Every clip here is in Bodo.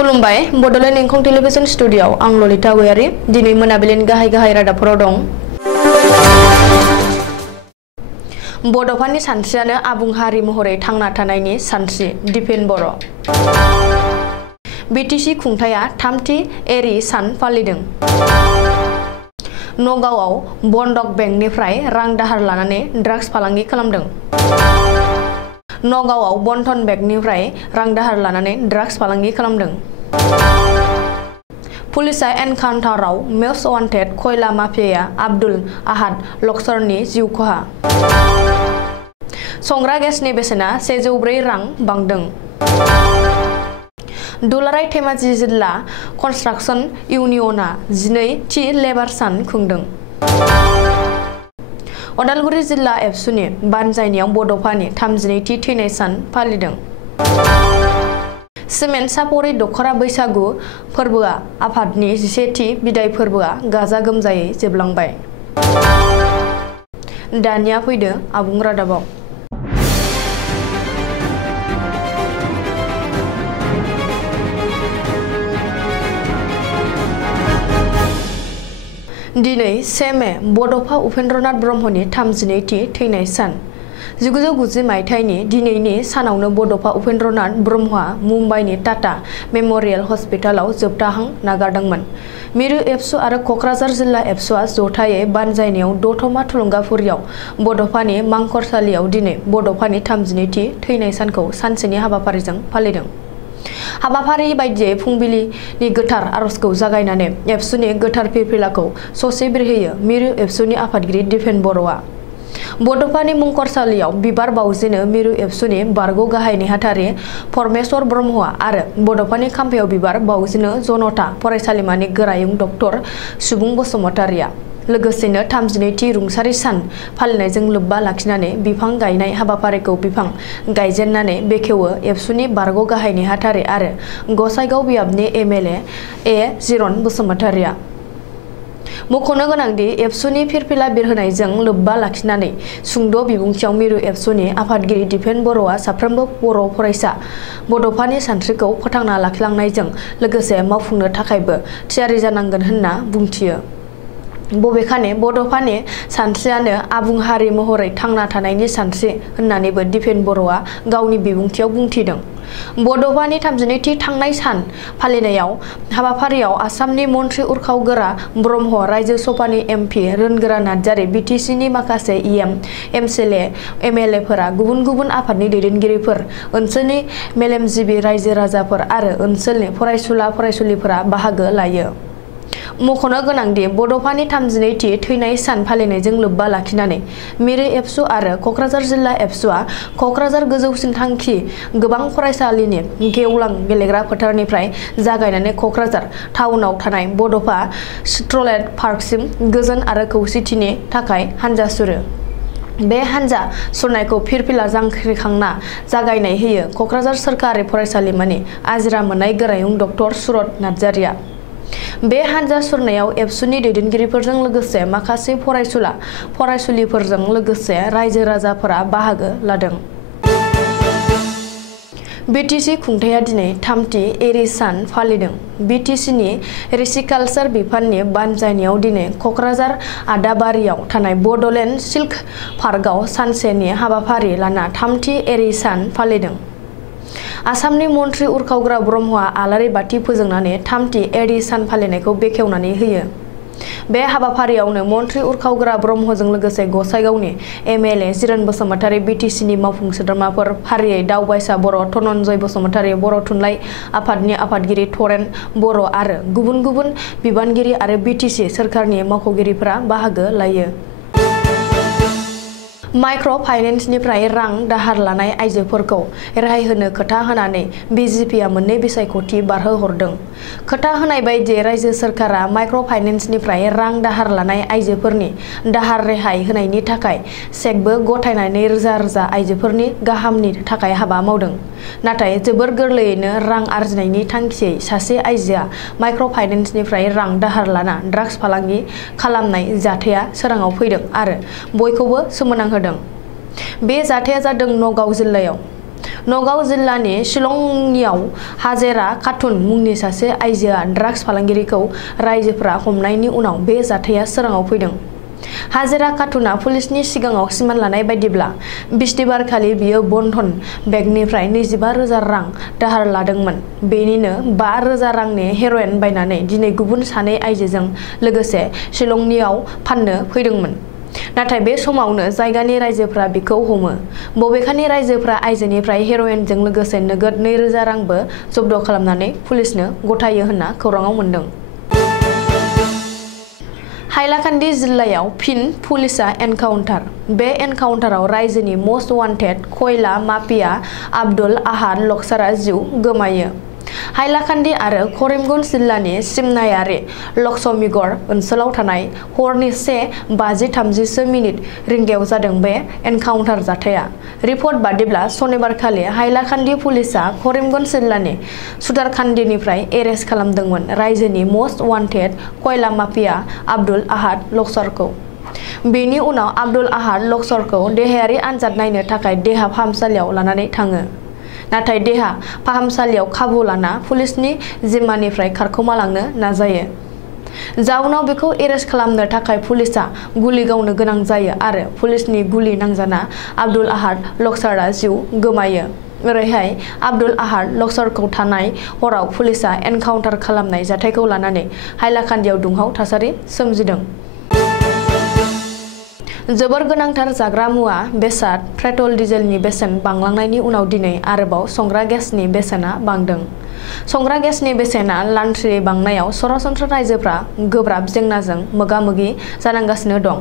खुलुमबाय बड'लेण्ड इंखं टेलिभिजन स्टुडिय'आव आं ललिता गयारी दिनै मोनाबिलिनि गाहाय रादाबफोराव दं। बड'फानि सानस्रियानो आबुं हारि महरै थांना थानायनि सानस्रि दिपेन बर'। बिटिसि खुंथाया थामथि एरि सान फालिदों। नगावआव बन्दक बेंकनिफ्राय रां दाहार लानानै ड्राग्स फालांगि खालामदों। नगावआव बन्धन बेंकनिफ्राय रां दाहार लानानै ड्राग्स फालांगि खालामदों। पुलिसआ एनकाउन्टाराव मोस्ट वान्टेड खयला माफिया आब्दुल आहाद लक्सरनि जिउ खहा। संग्रा गेसनि बेसेना 104 रां बांदों। दुलाराय धेमाजि जिल्ला कन्स्ट्राक्सन इउनियनआ 12थि लेबार सान खुंदों। अदालगुरि जिल्ला एबसुनि बानजायनायाव बड'फानि 32थि थैनाय सान फालिदों। सिमेन्ट सापरि दख'रा बैसागु फोरबोआ आफादनि 11थि बिदाय फोरबोआ गाजा गोमजायै जोबलांबाय। दानिया फैदो आबुं रादाबाव। दिनै 1 मे बड'फा उपेन्द्रनाथ ब्रह्मनि 32थि थैनाय सान। 1990 मायथाइनि दिनैनि सानावनो बड'फा उपेन्द्रनाथ ब्रह्मआ मुम्बाइनि टाटा मेम'रियेल हस्पिटालाव जोबथा हां नागारदोंमोन। मिरु एबसु आरो क'क्राझार जिल्ला एबसुआ जथायै बानजायनायाव दतमा थुलुंगाफुरियाव बड'फानि मांखरसालियाव दिनै बड'फानि 32थि थैनाय सानखौ सानसेनि हाबाफारिजों फालिदों। हाबाफारि बायदियै फुंबिलिनि गोथार आरजखौ जागायनानै एबसुनि गोथार फिरफिलाखौ ससे बिरहोयो मिरु एबसुनि आफादगिरि दिपेन बर'आ। बड'फानि मुंखरसालियाव बिबार बावजेनो मिरु एबसुनि बारग' गाहाय नेहाथारि परमेश्वर ब्रह्मआ आरो बड'फानि खाम्फायाव बिबार बावजेनो जनता फरायसालिमानि गोरायुं डक्टर सुबुं बसुमतारिया। लोगोसेनो 32थि रुंसारि सान फालिनायजों लोब्बा लाखिनानै बिफां गायनाय हाबाफारिखौ बिफां गायजेननानै बेखेवो एबसुनि बारग' गाहाय नेहाथारि आरो गसाइगाव बियाबनि एमएलए जिरन बसुमतारिया। मख'नो गोनांदि एबसुनि फिरफिला बिरहोनायजों लोब्बा लाखिनानै सुंद' बिबुंथियाव मिरु एबसुनि आफादगिरि दिपेन बर'आ साफ्रोमबो बर' फरायसा बड'फानि सानस्रिखौ फोथांना लाखिलांनायजों लोगोसे मावफुंनो थाखायबो थियारि जानांगोन होनना बुंथियो। बबेखानि बड'फानि सानस्रियानो आबुं हारि महरै थांना थानायनि सानस्रि होननानैबो दिपेन बर'आ गावनि बिबुंथियाव बुंथिदों। बड'फानि 32थि थांनाय सान फालिनायाव हाबाफारियाव आसामनि मन्त्रि उरखावगोरा ब्रह्म रायजो सभानि एमपि रोनगोरा नार्जारि बिटिसिनि माखासे एमसिएलए एमएलएफोरा गुबुन गुबुन आफादनि दैदेनगिरिफोर ओनसोलनि मेलेमजिबि रायजो राजाफोर आरो ओनसोलनि फरायसुला फरायसुलिफोरा बाहागो लायो। मख'नो गोनांदि बड'फानि 32थि थैनाय सान फालिनायजों लोब्बा लाखिनानै मिरु एबसु आरो क'क्राझार जिल्ला एबसुआ क'क्राझार गोजौसिन थांखि गोबां फरायसालिनि गेवलां गेलेग्रा फोथारनिफ्राय जागायनानै क'क्राझार टाउनाव थानाय बड'फा चित्रलेट पार्कसिम गोजोन आरो खौसेथिनि थाखाय हानजा सुरो। बे हानजा सुरनायखौ फिरफिला जांख्रिखांना जागायनाय होयो क'क्राझार सोरखारि फरायसालिमानि आजिरा मोननाय गोरायुं डक्टर सुरत नार्जारिया। बे हानजा सुरनायाव एबसुनि दैदेनगिरिफोरजों लोगोसे माखासे फरायसुला फरायसुलिफोरजों लोगोसे रायजो राजाफोरा बाहागो लादों। बिटिसि खुंथाया दिनै थामथि एरि सान फालिदों। बिटिसिनि रिसिकालसार बिफाननि बानजायनायाव दिनै क'क्राझार आदाबारियाव थानाय बड'लेण्ड सिल्क पार्कआव सानसेनि हाबाफारि लाना थामथि एरि सान फालिदों। आसामनि मन्त्रि उरखावग्रा ब्रह्मआ आलारि बाथि फोजोंनानै थामथि एरि सान फालिनायखौ बेखेवनानै होयो। बे हाबाफारियावनो मन्त्रि उरखावग्रा ब्रह्मजों लोगोसे गसाइगावनि एमएलए जिरन बसुमतारि बिटिसिनि मावफुं सोद्रोमाफोर फारियै दावबायसा बर' धनन्जय बसुमतारि बर' थुनलाइ आफादनि आफादगिरि थरेन बर' आरो गुबुन गुबुन बिबानगिरि आरो बिटिसि सोरखारनि मावख'गिरिफोरा बाहागो लायो। माइक्र' फाइनेन्सनिफ्राय रां दाहार लानाय आइजोफोरखौ रेहाय होनो खोथा होनानै बिजेपिआ मोननै बिसायख'थि बारहोहरदों। खोथा होनाय बायदियै रायजो सोरखारा माइक्र' फाइनेन्सनिफ्राय रां दाहार लानाय आइजोफोरनि दाहार रेहाय होनायनि थाखाय चेकबो गथायनानै रोजा रोजा आइजोफोरनि गाहामनि थाखाय हाबा मावदों। नाथाय जोबोर गोरलैयैनो रां आरजिनायनि थांखियै सासे आइजोआ माइक्र' फाइनेन्सनिफ्राय रां दाहार लाना ड्राग्स फालांगि खालामनाय जाथाया सोराङाव फैदों आरो बयखौबो सोमोनांहोदों। बे जाथाया जादों नगाव जिल्लायाव। नगाव जिल्लानि शिलंनियाव हाजेरा खातुन मुंनि सासे आइजोआ ड्राग्स फालांगिरिखौ रायजोफोरा हमनायनि उनाव बे जाथाया सोराङाव फैदों। हाजेरा खातुना पुलिसनि सिगाङाव सिमान लानाय बायदिब्ला बिस्तिबार खालि बियो बन्धन बेंकनिफ्राय 25,000 रां दाहार लादोंमोन। बेनिनो 5,000 रांनि हेर'इन बायनानै दिनै गुबुन सानै आइजोजों लोगोसे शिलंनियाव फाननो फैदोंमोन। नाथाय बे समावनो जायगानि रायजोफ्रा बिखौ हमो। बबेखानि रायजोफ्रा आइजोनिफ्राय हेर'इनजों लोगोसे नोगोद 2,000 रांबो जब्द खालामनानै पुलिसनो गथायो होनना खौराङाव मोन्दों। हाइलाकान्दि जिल्लायाव फिन पुलिसआ एनकाउन्टार। बे एनकाउन्टाराव रायजोनि मस्ट वान्टेड खयला माफिया आब्दुल आहाद लक्सारआ जिउ गोमायो। हाइलाकान्दि आरो करिमगन्ज जिल्लानि सिमनायारि लक्ष्मीगढ़ ओनसोलाव थानाय हरनि 1:50-30 रिंगायाव जादों बे एनकाउन्टार जाथाया। रिपर्ट बादिब्ला सनिबारखालि हाइलाकान्दि पुलिसआ करिमगन्ज जिल्लानि सुतारकान्दिनिफ्राय एरेस्ट खालामदोंमोन रायजोनि मस्ट वान्टेड खयला माफिया आब्दुल आहाद लक्सारखौ। बेनि उनाव आब्दुल आहाद लक्सारखौ देहायारि आनजाद नायनो थाखाय देहा फाहामसालियाव लानानै थाङो। नाथाय देहा फाहामसालियाव खाबु लाना पुलिसनि जिम्मानिफ्राय खारखोमालांनो नाजायो। जाउनाव बेखौ एरेस्ट खालामनो थाखाय पुलिसआ गुलि गावनो गोनां जायो आरो पुलिसनि गुलि नांजाना आब्दुल आहाद लक्सारआ जिउ गोमायो। ओरैहाय आब्दुल आहाद लक्सारखौ थानाय हराव पुलिसआ एनकाउन्टार खालामनाय जाथायखौ लानानै हाइलाकान्दियाव दुंहाव थासारि सोमजिदों। जोबोर गोनांथार जाग्रा मुवा बेसाद पेट्रल डिजेलनि बेसेन बांलांनायनि उनाव दिनै आरोबाव संग्रा गेसनि बेसेना बांदों। संग्रा गेसनि बेसेना लान्थ्रि बांनायाव सरासनस्रा रायजोफ्रा गोब्राब जेंनाजों मोगा-मोगि जानांगासिनो दं।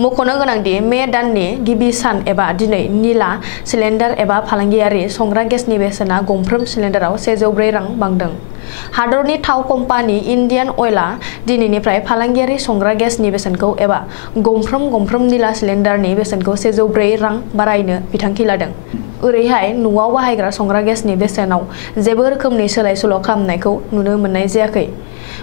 मख'नो गोनांदि मे दाननि गिबि सान एबा दिनै निला सिलिन्डार एबा फालांगियारि संग्रा गेसनि बेसेना गंफ्रोम सिलिन्डाराव 104 रां बांदों। हादरनि थाव कम्पानि इन्डियान अइलआ दिनैनिफ्राय फालांगियारि संग्रा गेसनि बेसेनखौ एबा गंफ्रोम निला सिलिन्डारनि बेसेनखौ 104 रां बारायनो बिथांखि लादों। ओरैहाय न'आव बाहायग्रा संग्रा गेसनि बेसेनाव जेबो रोखोमनि सोलाय-सोल' खालामनायखौ नुनो मोननाय जायाखै।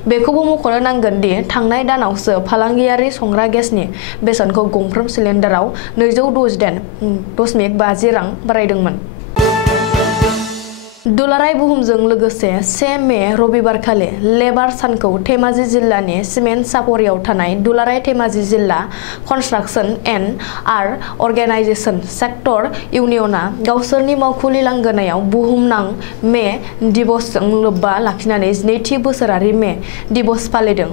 बेखौबो मख'नो नांगोन दि थांनाय दानावसो फालांगियारि संग्रा गेसनि बेसेनखौ गंफ्रोम सिलिन्डाराव 268.50 रां बारायदोंमोन। दुलाराय बुहुमजों लोगोसे 1 मे रबिबारखालि लेबार सानखौ धेमाजि जिल्लानि सिमेन्ट सापरियाव थानाय दुलाराय धेमाजि जिल्ला कन्स्ट्राक्सन एन्ड आर्ट अर्गेनाइजेशन सेक्टर इउनियनआ गावसोरनि मावखुलि लांगोनायाव बुहुमनां मे दिबसजों लोब्बा लाखिनानै 12थि बोसोरारि मे दिबस फालिदों।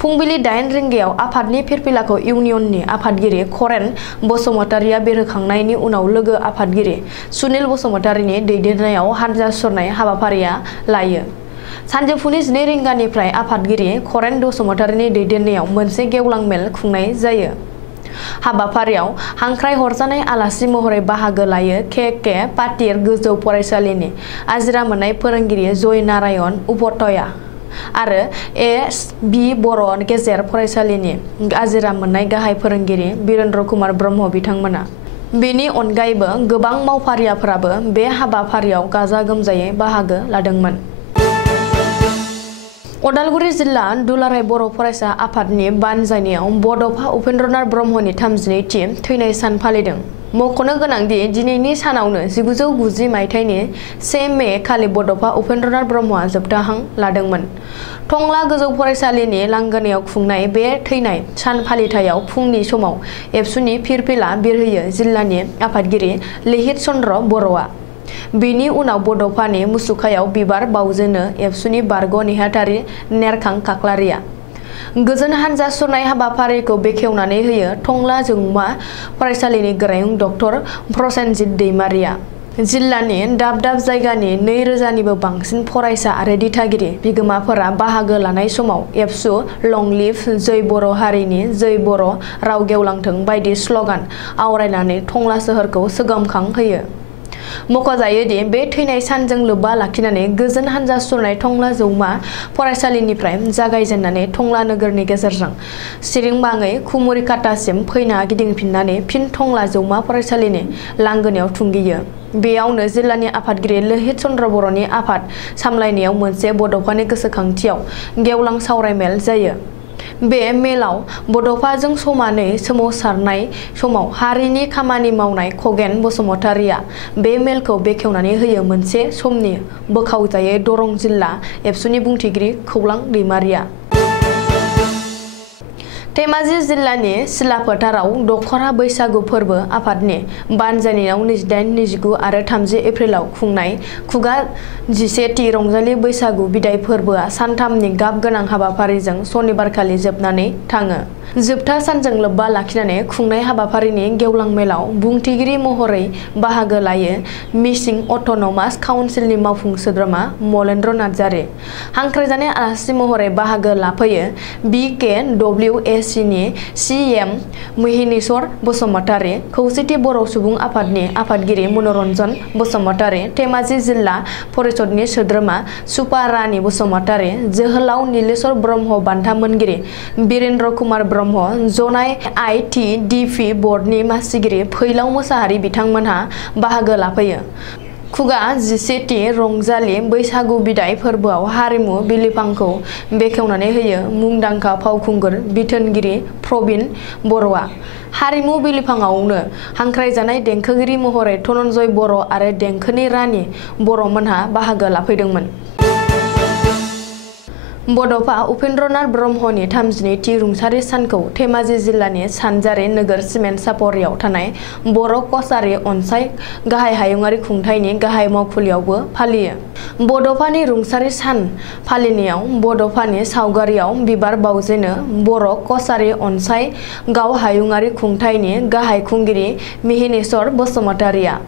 फुंबिलि 8 रिंगायाव आफादनि फिरफिलाखौ इउनियननि आफादगिरि खरेन बसुमतारिया बेरहोखांनायनि उनाव लोगो आफादगिरि सुनिल बसुमतारिनि दैदेननायाव हानजा सुरनाय हाबाफारिया लायो। सानजौफुनि 12 रिंगानिफ्राय आफादगिरि खरेन बसुमतारिनि दैदेननायाव मोनसे गेवलां मेल खुंनाय जायो। हाबाफारियाव हांख्राय हरजानाय आलासि महरै बाहागो लायो के पाटिर गोजौ फरायसालिनि आजिरा मोननाय फोरोंगिरि जय नारायण उपाध्याय आरो एस.बि. बर' गेजेर फरायसालिनि आजिरा मोननाय गाहाय फोरोंगिरि बिरेन्द्र कुमार ब्रह्म बिथांमोना। बेनि अनगायैबो गोबां मावफारियाफोराबो बे हाबाफारियाव गाजा-गोमजायै बाहागो लादोंमोन। उदालगुरि जिल्ला दुलाराय बर' फरायसा आफादनि बानजायनायाव बड'फा उपेन्द्रनाथ ब्रह्मनि 32थि थैनाय सान फालिदों। मख'नो गोनांदि दिनैनि सानावनो 1990 मायथाइनि 1 मे खालि बड'फा उपेन्द्रनाथ ब्रह्मआ जोबथा हां लादोंमोन। टंला गोजौ फरायसालिनि लांगोनायाव खुंनाय बे थैनाय सान फालिथायाव फुंनि समाव एबसुनि फिरफिला बिरहोयो जिल्लानि आफादगिरि लिहित चन्द्र बर'आ। बेनि उनाव बड'फानि मुसुखायाव बिबार बाउजेनो एबसुनि बारग' नेहाथारि नेरखां खाख्लारिया। गोजोन हानजा सुरनाय हाबाफारिखौ बेखेवनानै होयो टंला जौमा फरायसालिनि गोरायुं डक्टर प्रसेनजित दैमारिया। जिल्लानि दाब दाब जायगानि 2000निबो बांसिन फरायसा आरो दिथागिरि बिगोमाफोरा बाहागो लानाय समाव एबसु लं लिभ जय बर' हारिनि जय बर' राव गेवलांथों बायदि स्लगान आवरायनानै टंला सोहोरखौ सोगोमखां होयो। मख'जायोदि बे थैनाय सानजों लोब्बा लाखिनानै गोजोन हानजा सुरनाय टंला जौमा फरायसालिनिफ्राय जागायजेननानै टंला नोगोरनि गेजेरजों सिरिंबाङै खुमुरिकाटासिम फैना गिदिंफिननानै फिन टंला जौमा फरायसालिनि लांगोनायाव थुंगियो। बेयावनो जिल्लानि आफादगिरि लिहित चन्द्र बर'नि आफाद सामलायनायाव मोनसे बड'फानि गोसोखांथियाव गेवलां सावरायमेल जायो। बे मेलाव बड'फाजों समानै सोमावसारनाय समाव हारिनि खामानि मावनाय खगेन बसुमतारिया बे मेलखौ बेखेवनानै होयो। मोनसे समनि बोखावजायै दरं जिल्ला एबसुनि बुंथिगिरि खौलां दैमारिया धेमाजि जिल्लानि सिलाफोथाराव दखरा बैसागु फोरबो आफादनि बानजायनायाव 28, 29 आरो 30 एप्रिलाव खुंनाय खुगा 11थि रंजालि बैसागु बिदाय फोरबोआ सानथामनि गाब गोनां हाबाफारिजों सनिबारखालि जोबनानै थाङो। जोबथा सानजों लोब्बा लाखिनानै खुंनाय हाबाफारिनि गेवलां मेलाव बुंथिगिरि महरै बाहागो लायो मिसिं अट'नमास काउन्सिलनि मावफुं सोद्रोमा मलेन्द्र नार्जारि। हांख्रायजानाय आलासि महरै बाहागो लाफैयो BKWSनि CM मोहिनीश्वर बसुमतारि, खौसेथि बर' सुबुं आफादनि आफादगिरि मनरन्जन बसुमतारि, धेमाजि जिल्ला परिषदनि सोद्रोमा सुफारानी बसुमतारि, जोहोलाव नीलेश्वर ब्रह्म बान्था मोनगिरि बिरेन्द्र कुमार ब्रह्म, जनाय ITDP बर्डनि मासिगिरि फैलाव मोसाहारि बिथांमोनहा बाहागो लाफैयो। खुगा 11थि रंजालि बैसागु बिदाय फोरबोआव हारिमु बिलिफांखौ बेखेवनानै होयो मुंदांखा फावखुंगुर बिथोनगिरि प्रबिन बर'आ। हारिमु बिलिफाङावनो हांख्रायजानाय देंखोगिरि महरै धनन्जय बर' आरो देंखोनि रानि बर'मोनहा बाहागो लाफैदोंमोन। बड'फा उपेन्द्रनाथ ब्रह्मनि 32थि रुंसारि सानखौ धेमाजि जिल्लानि सानजारि नोगोर सिमेन्ट सापरियाव थानाय बर' कछारी अनसाय गाहाय हायुङारि खुंथायनि गाहाय मावखुलियावबो फालियो। बड'फानि रुंसारि सान फालिनायाव बड'फानि सावगारियाव बिबार बावजेनो बर' कछारी अनसाय गाव हायुङारि खुंथायनि गाहाय खुंगिरि मिहिनीश्वर बसुमतारिया।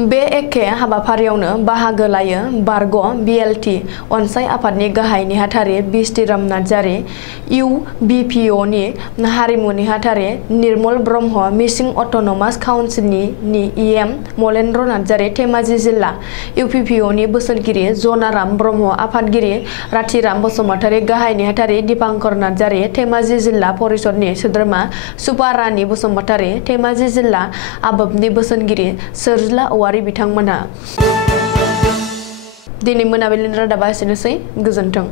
बे एखे हाबाफारियावनो बाहागो लायो बारग' BLT अनसाय आफादनि गाहाय नेहाथारि बिस्तिराम नार्जारि, UBPOनि हारिमु नेहाथारि निर्मल ब्रह्म, मिसिं अट'नमास काउन्सिलनि EM मलेन्द्र नार्जारि, धेमाजि जिल्ला UPPOनि बोसोनगिरि जनाराम ब्रह्म, आफादगिरि राथिराम बसुमतारि, गाहाय नेहाथारि दीपांकर नार्जारि, धेमाजि जिल्ला परिषदनि सोद्रोमा सुफारानी बसुमतारि, धेमाजि जिल्ला आबोबनि बोसोनगिरि सोरजिला औवारि बिथांमोनहा। दिनै मोनाबिलिनि रादाबा एसेनोसै। गोजोन्थों।